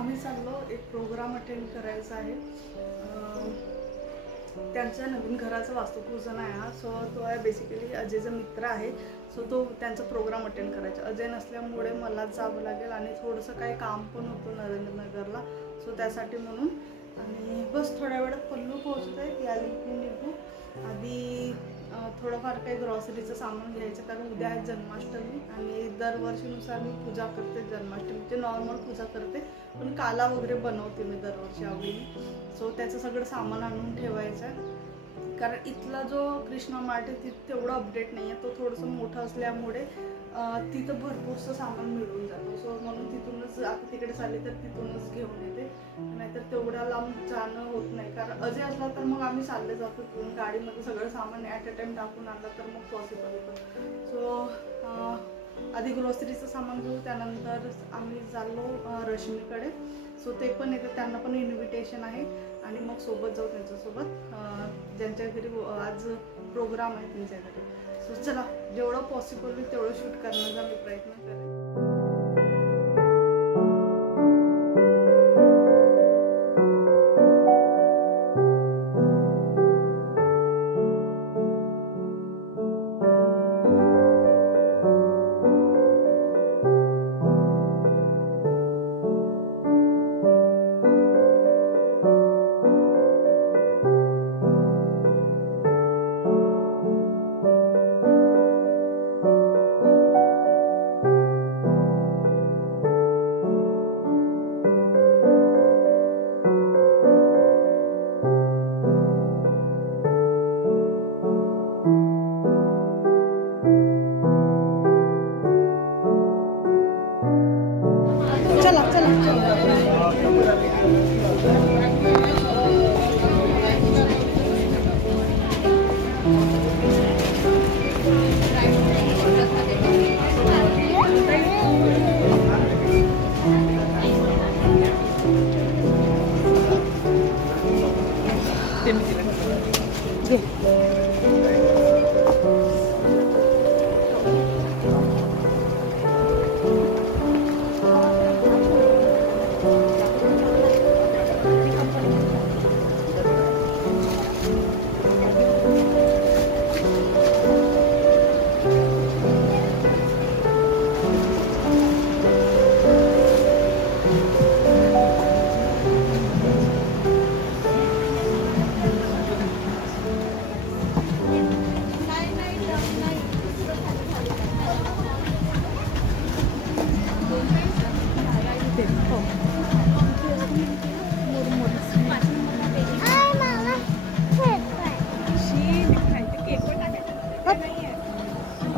आम्ही चाललो एक प्रोग्राम अटेंड करायचा आहे। त्यांच्या नवीन घराचं वास्तुपूजन आहे हा। सो तो आहे बेसिकली अजयचा मित्र आहे। सो तो त्यांचा प्रोग्राम अटेंड करायचा। अजय नसल्यामुळे मला जावं लागेल आणि थोडंसं काही काम पण होतं नरेंद्रनगरला। सो त्यासाठी म्हणून आणि बस थोड्या वेळात पल्लू पोहोचत आहे, याली की निघू। आधी थोडंफार काही ग्रॉसरीचं सामान घ्यायचं, कारण उद्या आहे जन्माष्टमी आणि दरवर्षीनुसार मी पूजा करते। जन्माष्टमीची नॉर्मल पूजा करते, पण काला वगैरे बनवते मी दरवर्षी आवडीने। सो त्याचं सगळं सामान आणून ठेवायचं आहे, कारण इथला जो कृष्णा मार्ट आहे तिथं तेवढं अपडेट नाही आहे। तो थोडंसं मोठं असल्यामुळे तिथं भरपूरसं सामान मिळून जातं। सो म्हणून तिथूनच आता तिकडे चालले तर तिथूनच घेऊन येते, नाहीतर तेवढ्या लांब जाणं होत नाही। कारण अजय असला तर मग आम्ही चालले जातो, तिथून गाडीमध्ये सगळं सामान ॲट अ टाइम टाकून आणलं तर मग पॉसिबल होतं। सो आधी ग्रोसरीचं सामान घेऊ, त्यानंतर आम्ही चाललो रश्मीकडे। सो ते पण येतं, त्यांना पण इन्व्हिटेशन आहे आणि मग सोबत जाऊ त्यांच्यासोबत, ज्यांच्या घरी आज प्रोग्राम आहे त्यांच्या घरी। सो चला, जेवढं पॉसिबल होईल तेवढं शूट करण्याचा मी प्रयत्न करेन।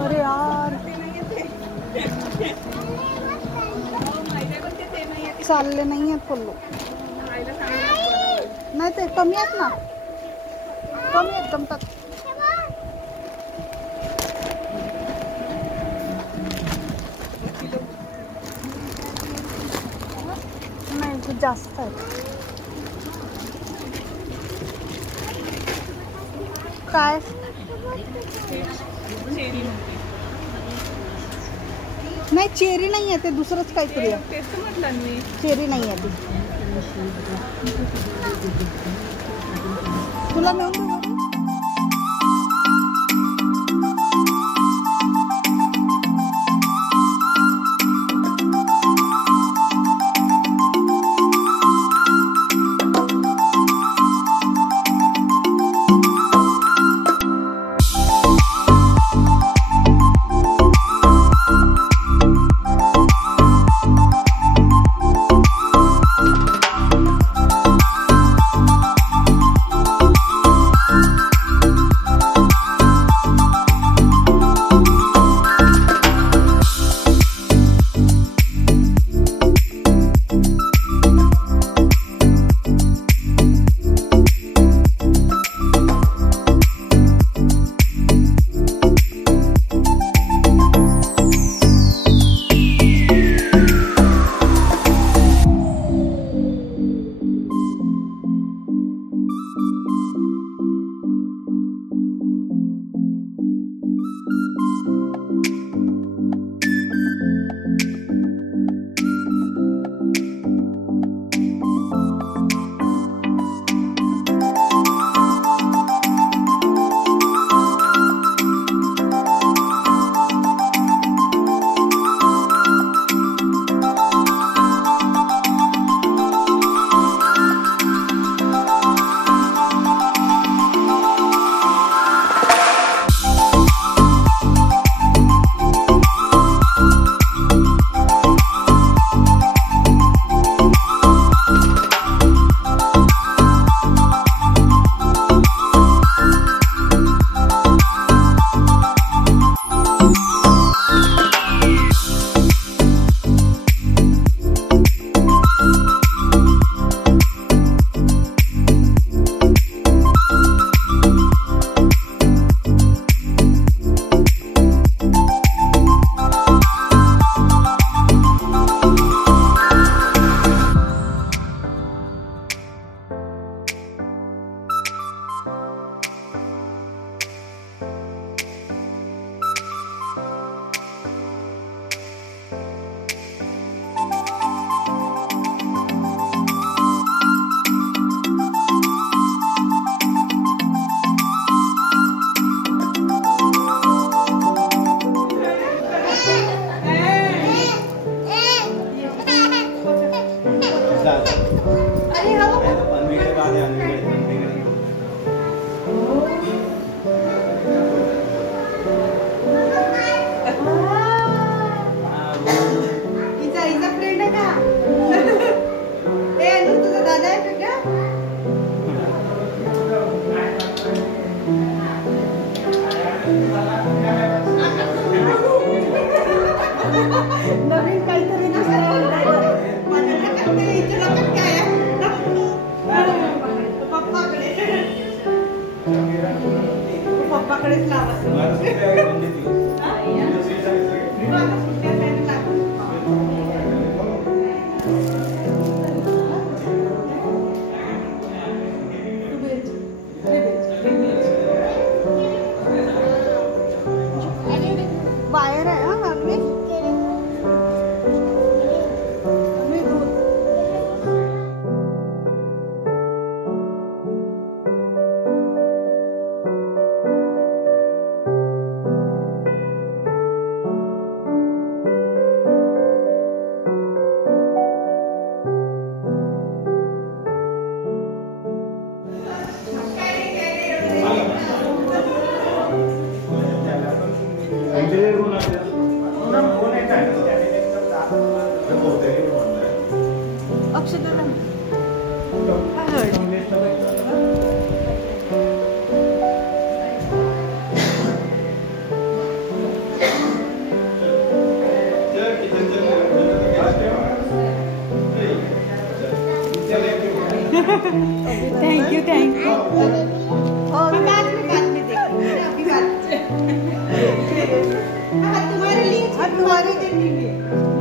अरे यार, चालले नाही आहेत पल्लू, नाही ते कमी आहेत ना, कमी आहेत जमतात। नाही ते जास्त आहेत। काय नाही, चेरी नाही आहे, ते दुसरंच काहीतरी आहे। चेरी नाही आहे ती, तुला नाही। पप्पाकडेच लावा. वायर आहे हा आम्ही दूध. अक्षताला थैंक यू बाद में देखेंगे अभी बात तुम्हारे लिए देखेंगे.